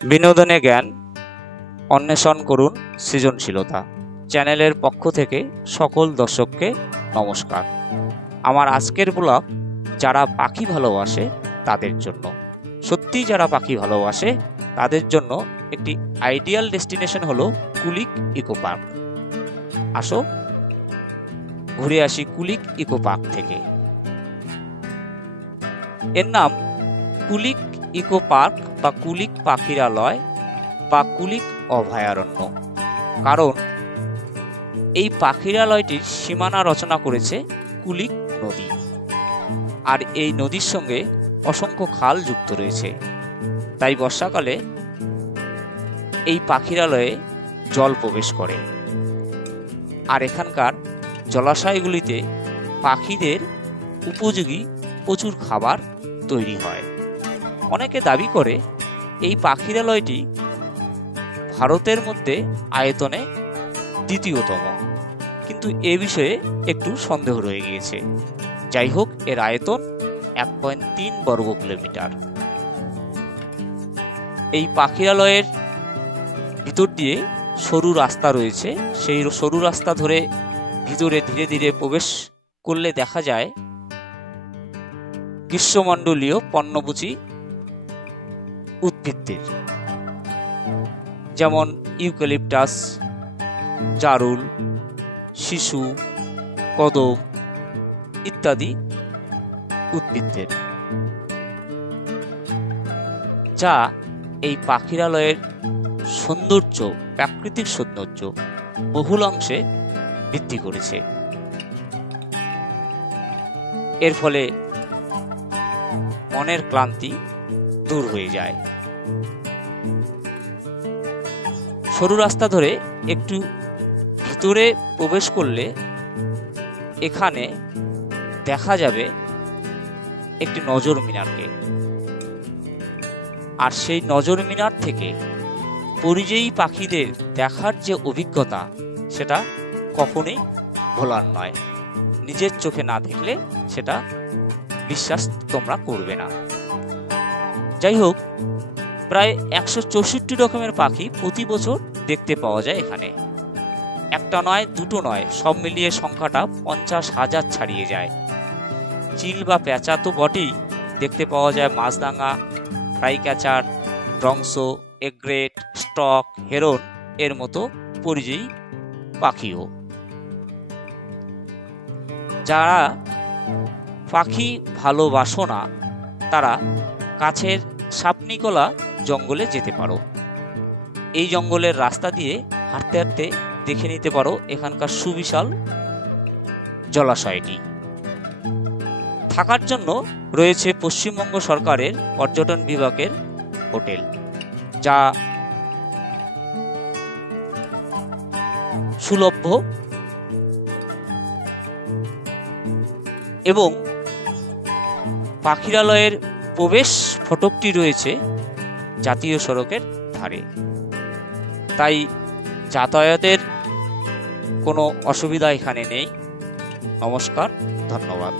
বিনোদনে জ্ঞান অন্বেষণ করুন সৃজনশীলতা চ্যানেলের পক্ষ থেকে সকল দর্শককে নমস্কার। আমার আজকের ব্লগ যারা পাখি ভালোবাসে তাদের জন্য, সত্যি যারা পাখি ভালোবাসে তাদের জন্য একটি আইডিয়াল ডেস্টিনেশন হলো কুলিক ইকো পার্ক। আসো ঘুরে আসি কুলিক ইকো পার্ক থেকে। এর নাম কুলিক ইকো পার্ক বা কুলিক পাখিরালয় বা কুলিক অভয়ারণ্য, কারণ এই পাখিরালয়টির সীমানা রচনা করেছে কুলিক নদী, আর এই নদীর সঙ্গে অসংখ্য খাল যুক্ত রয়েছে। তাই বর্ষাকালে এই পাখিরালয়ে জল প্রবেশ করে, আর এখানকার জলাশয়গুলিতে পাখিদের উপযোগী প্রচুর খাবার তৈরি হয়। অনেকে দাবি করে এই পাখিরালয়টি ভারতের মধ্যে আয়তনে দ্বিতীয়তম, কিন্তু এ বিষয়ে একটু সন্দেহ রয়ে গিয়েছে। যাই হোক, এর আয়তন 1.3 বর্গ কিলোমিটার। এই পাখিরালয়ের ভিতর দিয়ে সরু রাস্তা রয়েছে, সেই সরু রাস্তা ধরে ভিতরে ধীরে ধীরে প্রবেশ করলে দেখা যায় গ্রীষ্মমণ্ডলীয় পর্ণমোচী উদ্ভিদদের, যেমন ইউক্যালিপটাস, জারুল, শিশু, কদম ইত্যাদি উদ্ভিদদের, যা এই পাখিরালয়ের সৌন্দর্য, প্রাকৃতিক সৌন্দর্য বহুল অংশে বৃদ্ধি করেছে। এর ফলে মনের ক্লান্তি দূর হয়ে যায়। সরু রাস্তা ধরে একটু ভিতরে প্রবেশ করলে এখানে দেখা যাবে একটি নজর মিনারকে, আর সেই নজর মিনার থেকে পরিযায়ী পাখিদের দেখার যে অভিজ্ঞতা, সেটা কখনোই ভোলার নয়। নিজের চোখে না দেখলে সেটা বিশ্বাস তোমরা করবে না। যাই হোক, প্রায় 164 রকমের পাখি প্রতি বছর দেখতে পাওয়া যায় এখানে। একটা নয়, দুটো নয়, সব মিলিয়ে সংখ্যাটা 50,000 ছাড়িয়ে যায়। চিল বা পেঁচা তো বটেই, দেখতে পাওয়া যায় মাছরাঙা, ফ্লাইক্যাচার, ড্রংস, এগ্রেট, স্টক, হেরন এর মতো পরিযায়ী পাখিও। যারা পাখি ভালোবাসো না তারা কাছের সাপনিকলা জঙ্গলে যেতে পারো। এই জঙ্গলের রাস্তা দিয়ে হাঁটতে হাঁটতে দেখে নিতে পারো এখানকার সুবিশাল জলাশয়টি। থাকার জন্য রয়েছে পশ্চিমবঙ্গ সরকারের পর্যটন বিভাগের হোটেল, যা সুলভ্য এবং পাখিরালয়ের প্রবেশ ফটকটি রয়েছে জাতীয় সড়কের ধারে, তাই যাতায়াতের কোনো অসুবিধা এখানে নেই। নমস্কার, ধন্যবাদ।